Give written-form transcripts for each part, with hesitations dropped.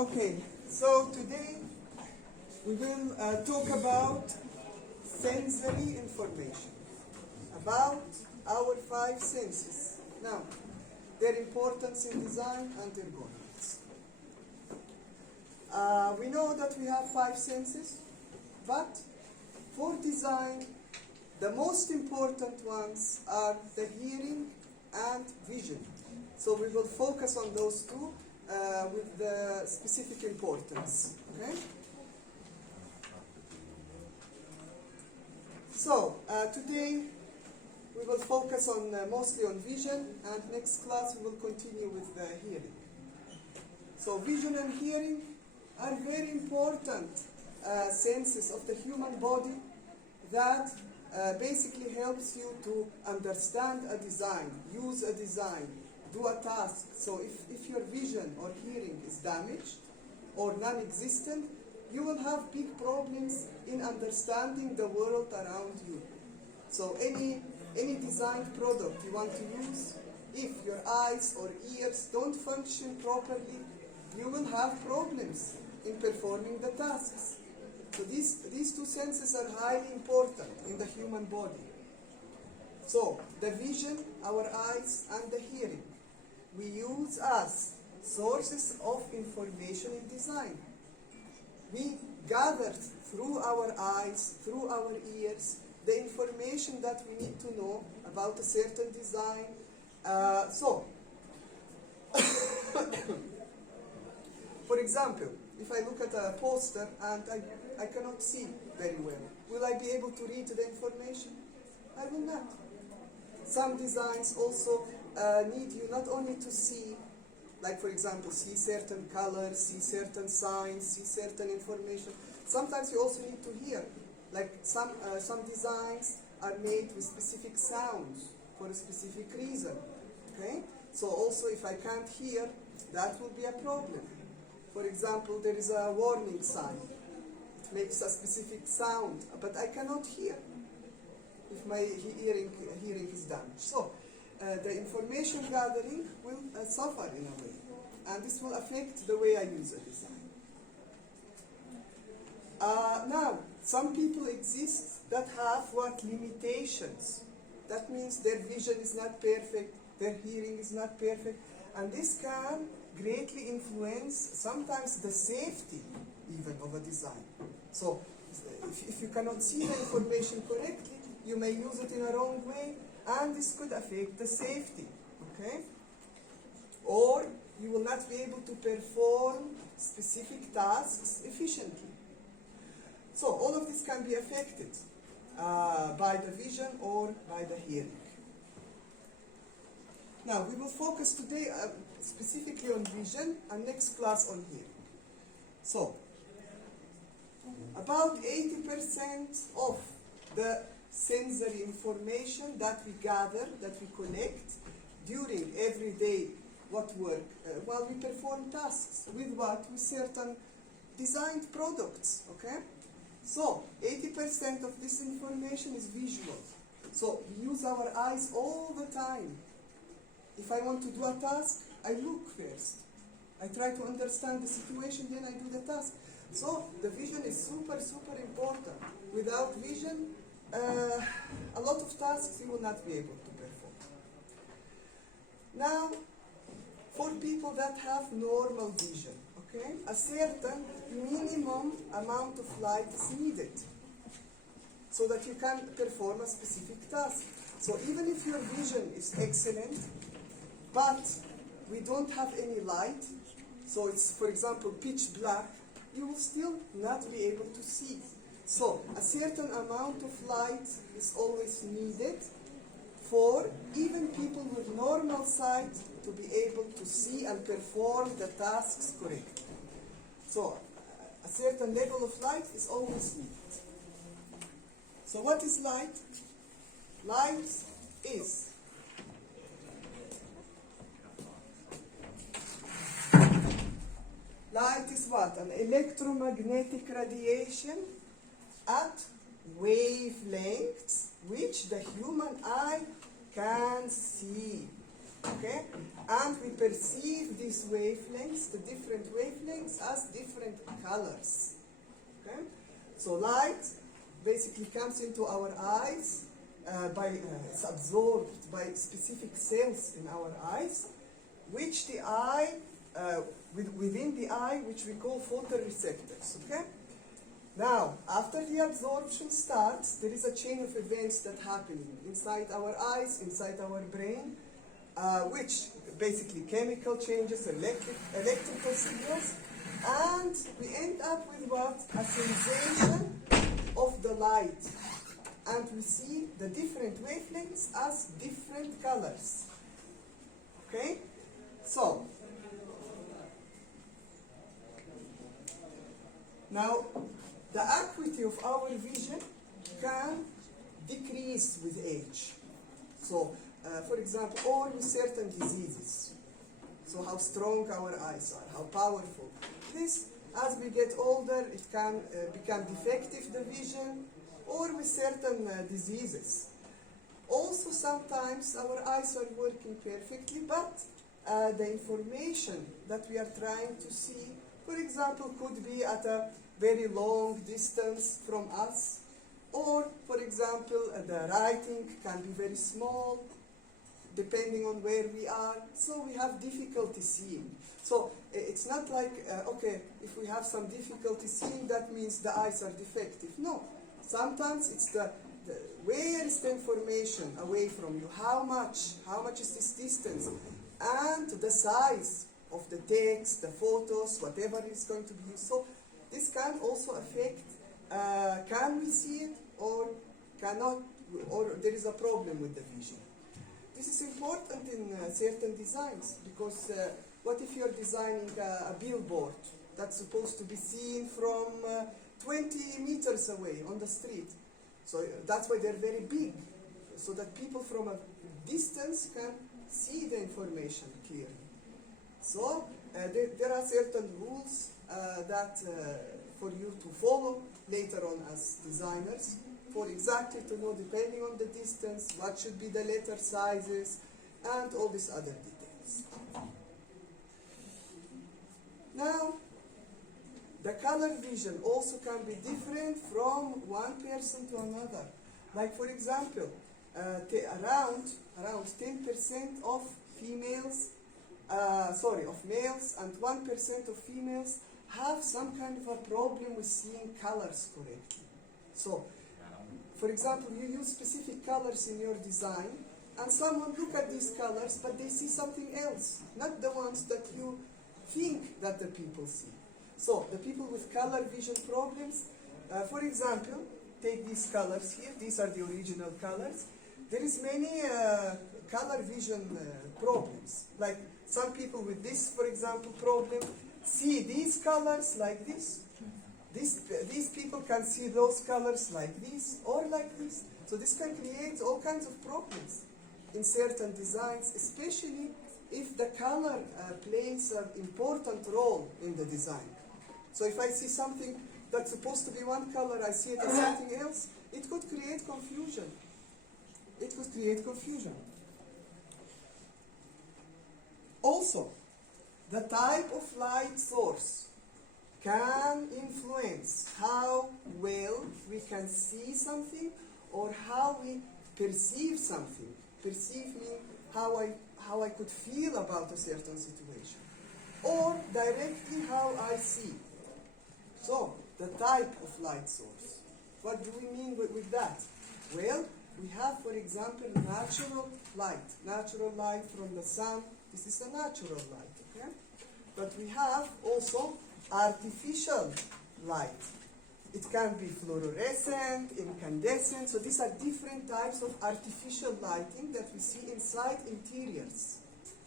Okay, so today we will talk about sensory information, about our five senses. Now, their importance in design and ergonomics. We know that we have five senses, but for design, the most important ones are the hearing and vision. So we will focus on those two with the specific importance. Okay? So today we will focus on mostly on vision, and next class we will continue with the hearing. So vision and hearing are very important senses of the human body that basically helps you to understand a design, use a design, do a task. So if your vision or hearing is damaged or non-existent, you will have big problems in understanding the world around you. So any designed product you want to use, if your eyes or ears don't function properly, you will have problems in performing the tasks. So these two senses are highly important in the human body. So the vision, our eyes, and the hearing, we use as sources of information in design. We gather through our eyes, through our ears, the information that we need to know about a certain design. For example, if I look at a poster and I cannot see very well, will I be able to read the information? I will not. Some designs also need you not only to see, like for example, see certain colors, see certain signs, see certain information. Sometimes you also need to hear. Like some designs are made with specific sounds for a specific reason. Okay? So also if I can't hear, that will be a problem. For example, there is a warning sign. It makes a specific sound, but I cannot hear if my hearing is damaged. So the information gathering will suffer in a way, and this will affect the way I use a design. Now, some people exist that have limitations. That means their vision is not perfect, their hearing is not perfect, and this can greatly influence sometimes the safety even of a design. So if you cannot see the information correctly, you may use it in a wrong way, and this could affect the safety. Okay? Or you will not be able to perform specific tasks efficiently. So all of this can be affected by the vision or by the hearing. Now we will focus today specifically on vision, and next class on hearing. So about 80% of the sensory information that we gather, that we collect during everyday work, while we perform tasks with what? With certain designed products, okay? So 80% of this information is visual. So we use our eyes all the time. If I want to do a task, I look first. I try to understand the situation, then I do the task. So the vision is super, super important. Without vision, a lot of tasks you will not be able to perform. Now, for people that have normal vision, okay, a certain minimum amount of light is needed so that you can perform a specific task. So even if your vision is excellent, but we don't have any light, so it's, for example, pitch black, you will still not be able to see. So a certain amount of light is always needed for even people with normal sight to be able to see and perform the tasks correctly. So a certain level of light is always needed. So what is light? Light is what? An electromagnetic radiation at wavelengths which the human eye can see. Okay? And we perceive these wavelengths the different wavelengths as different colors. Okay? So light basically comes into our eyes it's absorbed by specific cells in our eyes, which the eye, within the eye, which we call photoreceptors. Okay? Now, after the absorption starts, there is a chain of events that happen inside our eyes, inside our brain, which basically chemical changes, electrical signals, and we end up with what? A sensation of the light. And we see the different wavelengths as different colors. Okay? So, now, the acuity of our vision can decrease with age. So, for example, or with certain diseases. So how strong our eyes are, how powerful. This, as we get older, it can become defective, the vision, or with certain diseases. Also, sometimes our eyes are working perfectly, but the information that we are trying to see, for example, could be at a very long distance from us, or, for example, the writing can be very small, depending on where we are, so we have difficulty seeing. So it's not like, okay, if we have some difficulty seeing, that means the eyes are defective. No, sometimes it's where is the information away from you, how much is this distance, and the size of the text, the photos, whatever is going to be used. So this can also affect, can we see it or cannot, or there is a problem with the vision. This is important in certain designs, because what if you're designing a billboard that's supposed to be seen from 20 meters away on the street? So that's why they're very big, so that people from a distance can see the information clearly. So there are certain rules that for you to follow later on as designers, for exactly to know, depending on the distance, what should be the letter sizes, and all these other details. Now, the color vision also can be different from one person to another. Like, for example, around 10% of females, of males, and 1% of females have some kind of a problem with seeing colors correctly. So, for example, you use specific colors in your design, and someone look at these colors, but they see something else, not the ones that you think that the people see. So, the people with color vision problems, for example, take these colors here. These are the original colors. There is many color vision problems. Like some people with this, for example, problem, see these colors like this. These people can see those colors like this or like this. So this can create all kinds of problems in certain designs, especially if the color plays an important role in the design. So if I see something that's supposed to be one color, I see it as something else, it could create confusion. It could create confusion. Also, the type of light source can influence how well we can see something or how we perceive something. Perceive means how I could feel about a certain situation, or directly how I see. So, the type of light source. What do we mean with that? Well, we have, for example, natural light from the sun. This is a natural light, okay? But we have also artificial light. It can be fluorescent, incandescent, so these are different types of artificial lighting that we see inside interiors.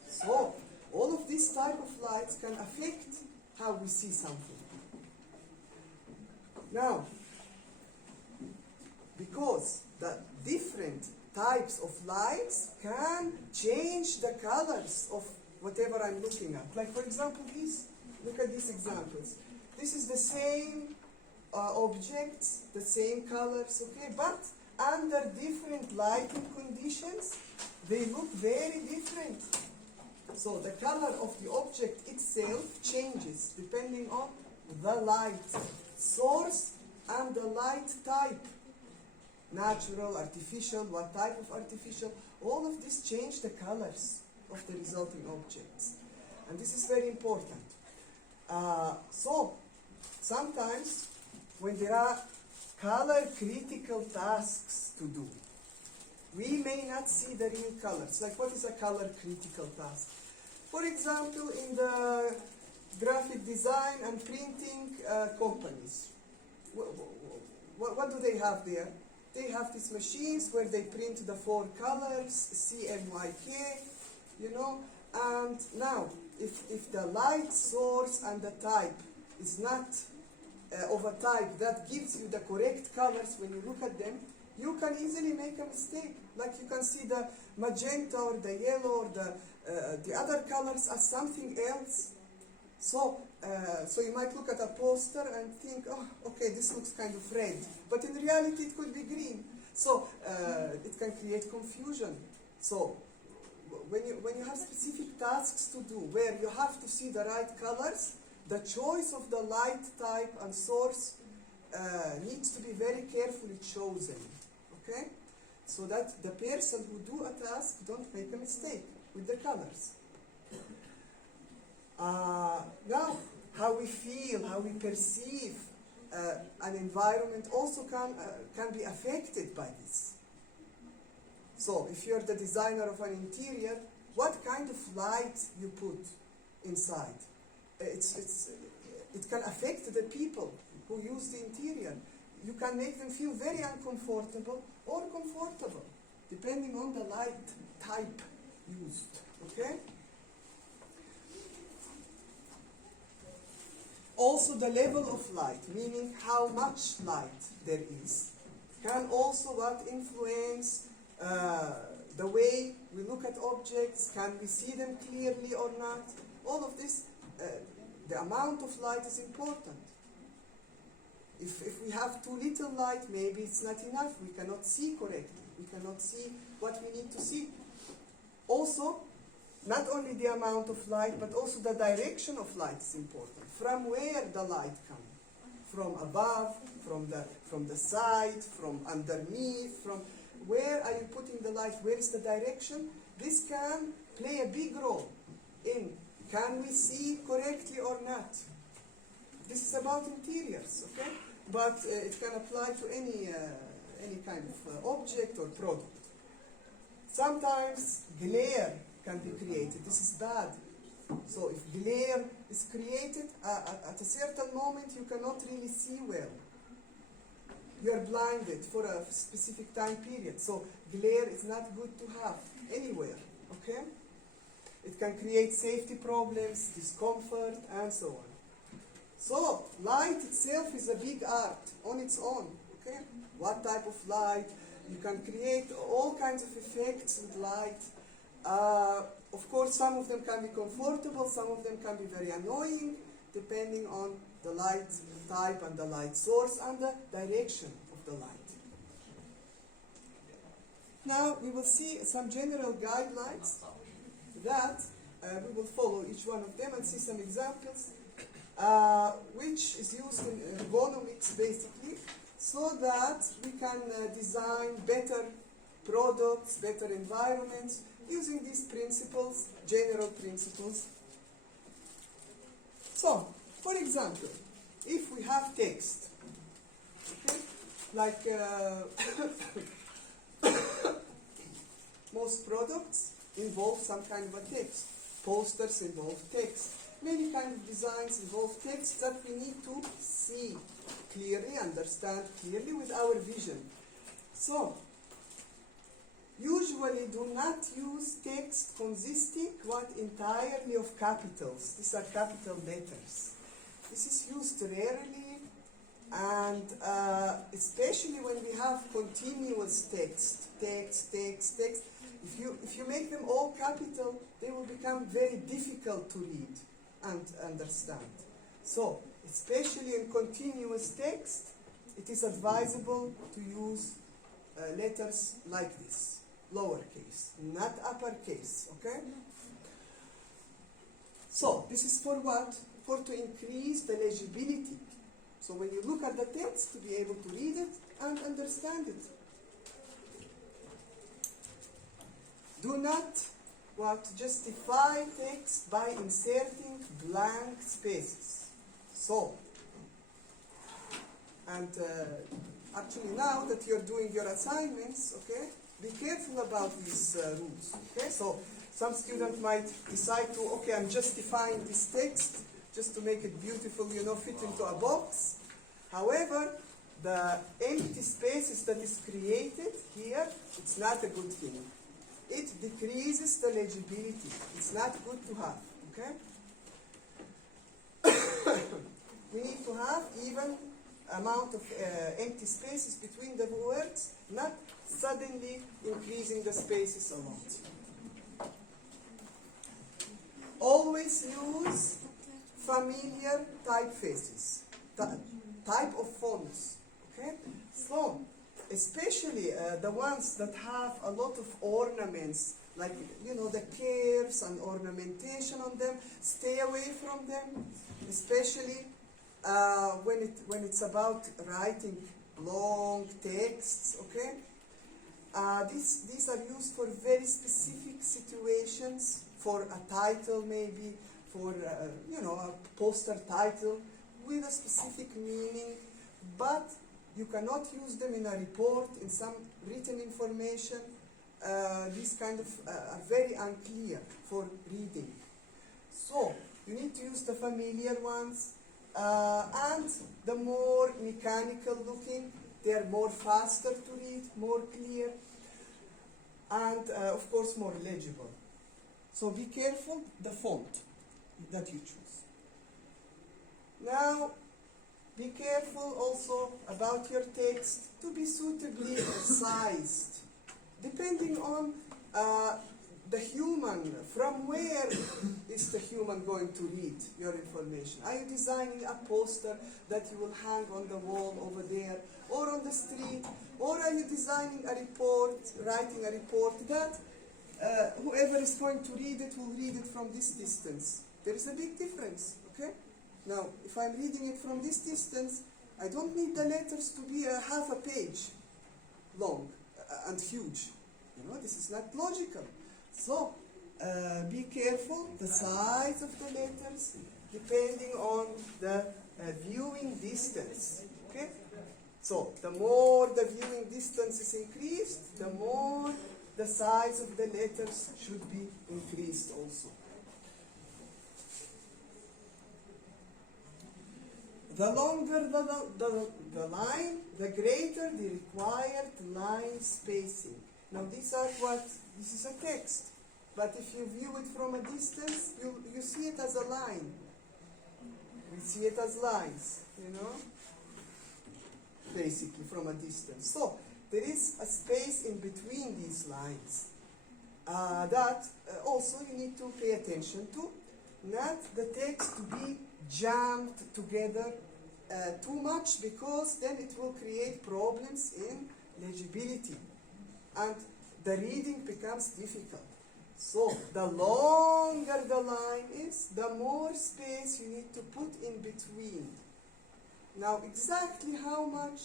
So, all of these type of lights can affect how we see something. Now, because the different types of lights can change the colors of whatever I'm looking at. Like, for example, look at these examples. This is the same objects, the same colors, okay? But under different lighting conditions, they look very different. So the color of the object itself changes depending on the light source and the light type. Natural, artificial, what type of artificial, all of this change the colors of the resulting objects. And this is very important. So, sometimes when there are color critical tasks to do, we may not see the real colors. Like, what is a color critical task? For example, in the graphic design and printing companies, what do they have there? They have these machines where they print the 4 colors, CMYK, you know, and now, if the light source and the type is not of a type that gives you the correct colors when you look at them, you can easily make a mistake. Like you can see the magenta or the yellow or the other colors as something else. So you might look at a poster and think, oh, okay, this looks kind of red. But in reality, it could be green. So it can create confusion. So when you have specific tasks to do, where you have to see the right colors, the choice of the light type and source needs to be very carefully chosen. Okay? So that the person who do a task don't make a mistake with the colors. Now, how we feel, how we perceive an environment also can be affected by this. So, if you're the designer of an interior, what kind of light you put inside? It can affect the people who use the interior. You can make them feel very uncomfortable or comfortable, depending on the light type used. Okay? Also, the level of light, meaning how much light there is, can also influence the way we look at objects. Can we see them clearly or not? All of this, the amount of light is important. If we have too little light, maybe it's not enough. We cannot see correctly. We cannot see what we need to see. Also, not only the amount of light, but also the direction of light is important. From where the light comes. From above, from the side, from underneath, from where are you putting the light? Where is the direction? This can play a big role in can we see correctly or not. This is about interiors, okay? But it can apply to any kind of object or product. Sometimes glare can be created. This is bad. So if glare is created, at a certain moment you cannot really see well. You are blinded for a specific time period. So glare is not good to have anywhere, okay? It can create safety problems, discomfort, and so on. So light itself is a big art on its own, okay? What type of light? You can create all kinds of effects with light. Of course, some of them can be comfortable, some of them can be very annoying, depending on the light type and the light source and the direction of the light. Now, we will see some general guidelines that we will follow each one of them and see some examples, which is used in ergonomics, basically, so that we can design better products, better environments, using these principles, general principles. So, for example, if we have text, okay, like most products involve some kind of a text. Posters involve text. Many kinds of designs involve text that we need to see clearly, understand clearly with our vision. So, usually do not use text consisting entirely of capitals. These are capital letters. This is used rarely, and especially when we have continuous text. If you make them all capital, they will become very difficult to read and understand. So, especially in continuous text, it is advisable to use letters like this. Lowercase, not uppercase, okay? So this is for what? For to increase the legibility. So when you look at the text, to be able to read it and understand it. Do not justify text by inserting blank spaces. So, and actually now that you're doing your assignments, okay, be careful about these rules. Okay, so some student might decide to, okay, I'm justifying this text just to make it beautiful, fit into a box. However, the empty spaces that is created here, it's not a good thing. It decreases the legibility. It's not good to have, okay? We need to have even amount of empty spaces between the words, not suddenly increasing the spaces a lot. Always use familiar typefaces, type of fonts, okay? So, especially the ones that have a lot of ornaments, like, the curves and ornamentation on them, stay away from them, especially when it's about writing long texts, okay? These are used for very specific situations, for a title maybe, for a poster title with a specific meaning, but you cannot use them in a report, in some written information. These kind of are very unclear for reading. So you need to use the familiar ones, and the more mechanical looking, they are more faster to read, more clear, and of course more legible. So be careful the font that you choose. Now, be careful also about your text to be suitably sized, depending on the human. From where is the human going to read your information? Are you designing a poster that you will hang on the wall over there, or on the street, or are you designing a report, writing a report that whoever is going to read it will read it from this distance? There is a big difference, okay? Now, if I'm reading it from this distance, I don't need the letters to be half a page long and huge. This is not logical. So, be careful the size of the letters depending on the viewing distance. Okay? So, the more the viewing distance is increased, the more the size of the letters should be increased also. The longer the line, the greater the required line spacing. Now this is a text, but if you view it from a distance, you see it as a line. We see it as lines, basically from a distance. So there is a space in between these lines that also you need to pay attention to, not the text to be jammed together too much, because then it will create problems in legibility and the reading becomes difficult. So the longer the line is, the more space you need to put in between. Now exactly how much,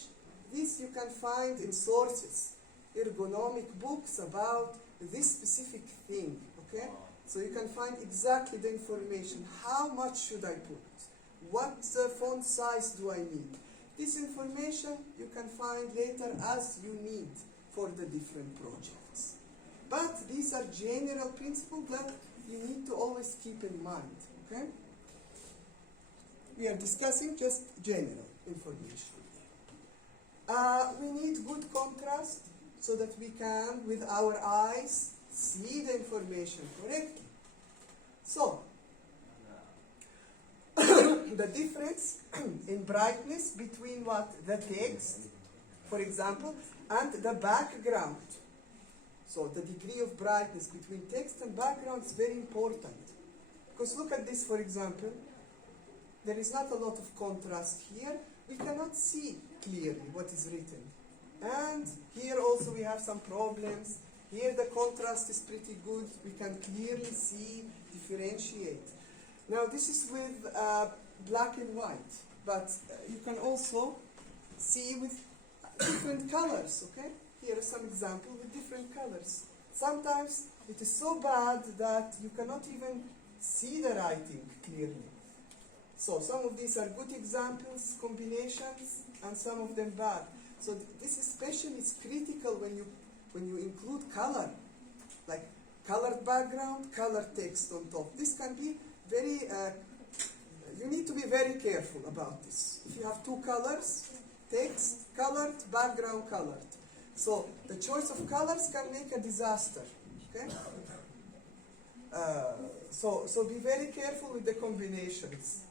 this you can find in sources, ergonomic books about this specific thing, okay? So you can find exactly the information. How much should I put? What font size do I need? This information you can find later as you need for the different projects. But these are general principles that you need to always keep in mind, okay? We are discussing just general information. We need good contrast so that we can, with our eyes, see the information correctly. So, the difference in brightness between the text, for example, and the background. So the degree of brightness between text and background is very important. Because look at this, for example. There is not a lot of contrast here. We cannot see clearly what is written. And here also we have some problems. Here the contrast is pretty good. We can clearly see, differentiate. Now this is with black and white, but you can also see with different colors, okay? Here are some examples with different colors. Sometimes it is so bad that you cannot even see the writing clearly. So some of these are good examples, combinations, and some of them bad. So this especially is critical when you include color, like colored background, colored text on top. This can be very, you need to be very careful about this. If you have two colors, text colored, background colored. So the choice of colors can make a disaster, okay? So be very careful with the combinations.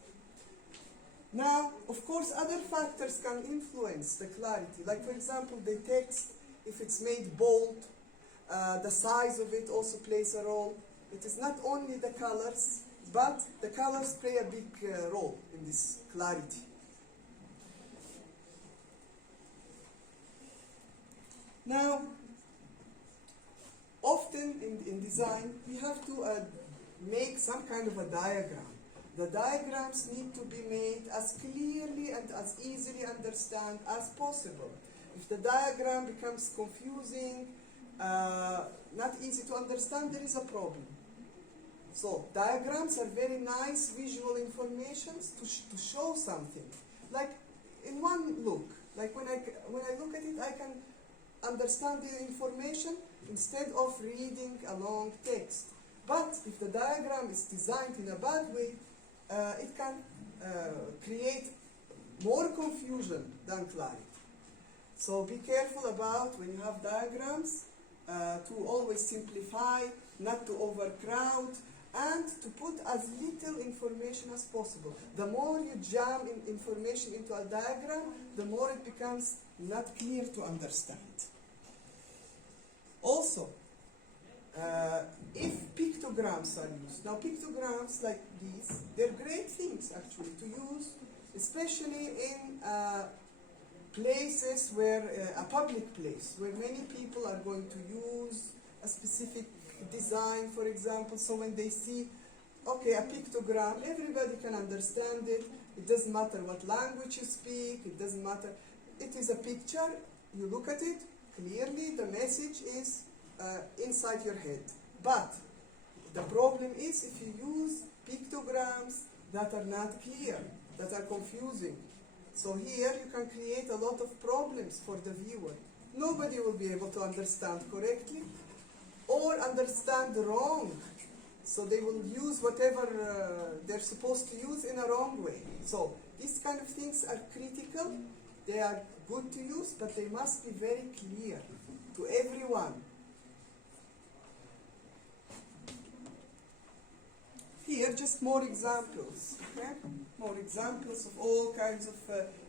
Now, of course, other factors can influence the clarity. Like, for example, the text, if it's made bold, the size of it also plays a role. It is not only the colors, but the colors play a big role in this clarity. Now, often in design, we have to make some kind of a diagram. The diagrams need to be made as clearly and as easily understand as possible. If the diagram becomes confusing, not easy to understand, there is a problem. So diagrams are very nice visual informations to show something. Like in one look, like when I look at it, I can understand the information instead of reading a long text. But if the diagram is designed in a bad way, it can create more confusion than clarity. So be careful about when you have diagrams to always simplify, not to overcrowd, and to put as little information as possible. The more you jam information into a diagram, the more it becomes not clear to understand. Also, if pictograms are used, now pictograms like these, they're great things actually to use, especially in places where, a public place, where many people are going to use a specific design, for example. So when they see, okay, a pictogram, everybody can understand it. It doesn't matter what language you speak, it doesn't matter. It is a picture, you look at it, clearly the message is inside your head. But the problem is if you use pictograms that are not clear, that are confusing. So here you can create a lot of problems for the viewer. Nobody will be able to understand correctly or understand wrong. So they will use whatever they're supposed to use in a wrong way. So these kind of things are critical. They are good to use, but they must be very clear to everyone. Here, just more examples, okay? More examples of all kinds of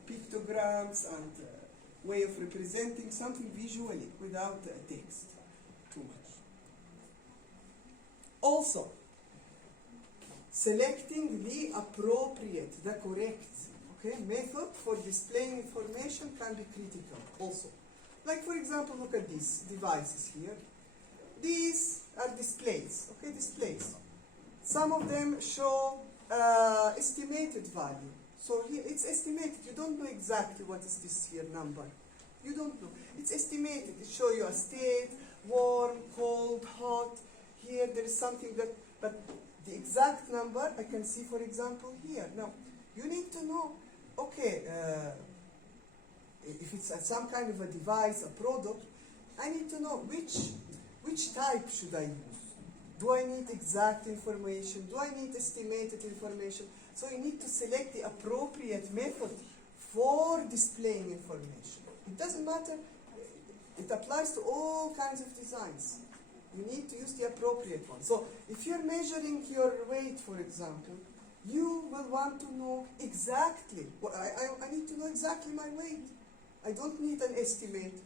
pictograms and way of representing something visually without text too much. Also, selecting the appropriate, the correct, okay, method for displaying information can be critical also. Like, for example, look at these devices here. These are displays, okay, displays. Some of them show estimated value. So here it's estimated. You don't know exactly what is this here number. You don't know. It's estimated. It shows you a state, warm, cold, hot. Here there is something that, but the exact number I can see, for example, here. Now, you need to know, okay, if it's some kind of a device, a product, I need to know which type should I use. Do I need exact information? Do I need estimated information? So you need to select the appropriate method for displaying information. It doesn't matter. It applies to all kinds of designs. You need to use the appropriate one. So if you're measuring your weight, for example, you will want to know exactly. I need to know exactly my weight. I don't need an estimate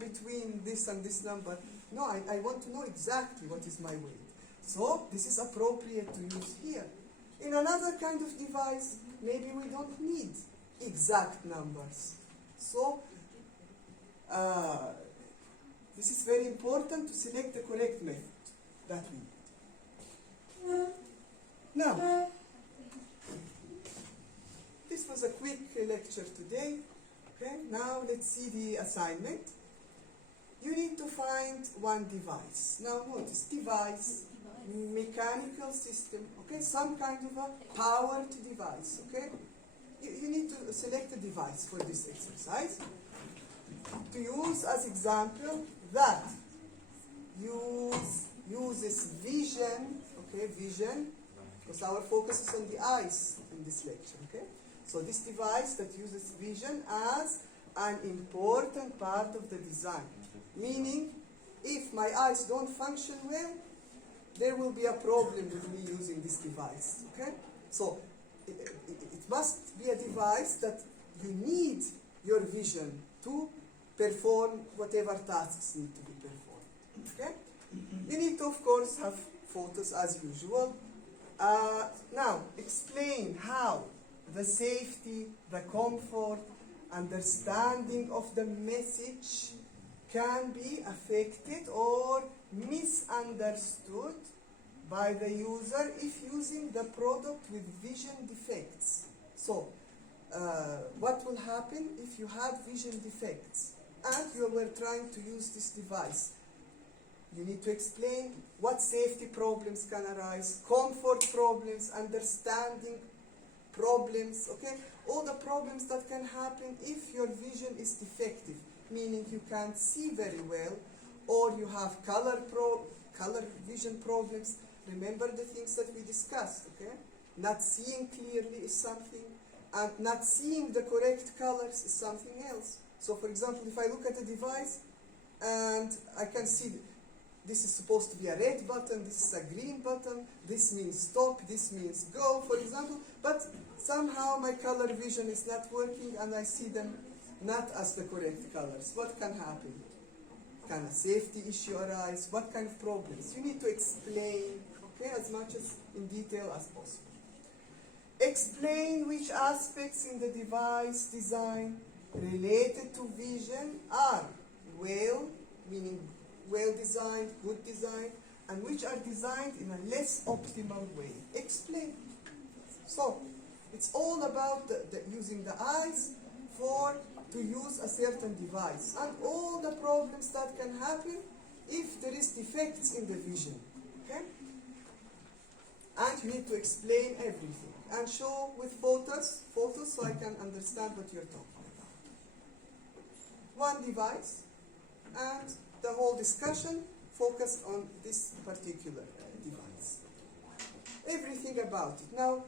between this and this number. No, I want to know exactly what is my weight. So this is appropriate to use here. In another kind of device, maybe we don't need exact numbers. So this is very important to select the correct method that we need. Now, this was a quick lecture today. Okay, now let's see the assignment. You need to find one device. Now notice, device, mechanical system, okay, some kind of a powered device, okay? You need to select a device for this exercise. To use as example, that uses vision, okay, vision, because our focus is on the eyes in this lecture, okay? So this device that uses vision as an important part of the design. Meaning, if my eyes don't function well, there will be a problem with me using this device, okay? So it must be a device that you need your vision to perform whatever tasks need to be performed, okay? You need to, of course, have photos as usual. Now, explain how the safety, the comfort, understanding of the message can be affected or misunderstood by the user if using the product with vision defects. So, what will happen if you had vision defects and you were trying to use this device? You need to explain what safety problems can arise, comfort problems, understanding problems, okay? All the problems that can happen if your vision is defective, meaning you can't see very well, or you have color vision problems. Remember the things that we discussed, okay? Not seeing clearly is something, and not seeing the correct colors is something else. So for example, if I look at a device and I can see this is supposed to be a red button, this is a green button, this means stop, this means go, for example, but somehow my color vision is not working and I see them not as the correct colors. What can happen? Can a safety issue arise? What kind of problems? You need to explain, okay, as much as in detail as possible. Explain which aspects in the device design related to vision are well, meaning well designed, good design, and which are designed in a less optimal way. Explain. So, it's all about using the eyes to use a certain device, and all the problems that can happen if there is defects in the vision, okay? And you need to explain everything, and show with photos so I can understand what you're talking about. One device, and the whole discussion focused on this particular device. Everything about it. Now,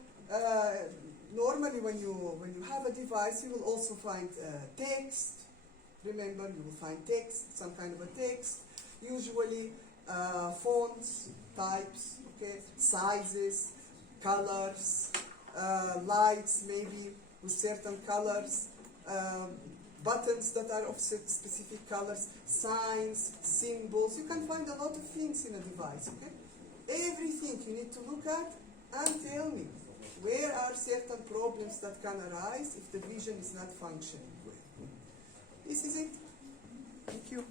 normally when you have a device, you will also find text. Remember, you will find text, some kind of a text. Usually fonts, types, okay, sizes, colors, lights maybe with certain colors, buttons that are of specific colors, signs, symbols. You can find a lot of things in a device, okay? Everything you need to look at and tell me where are certain problems that can arise if the vision is not functioning well. This is it. Thank you.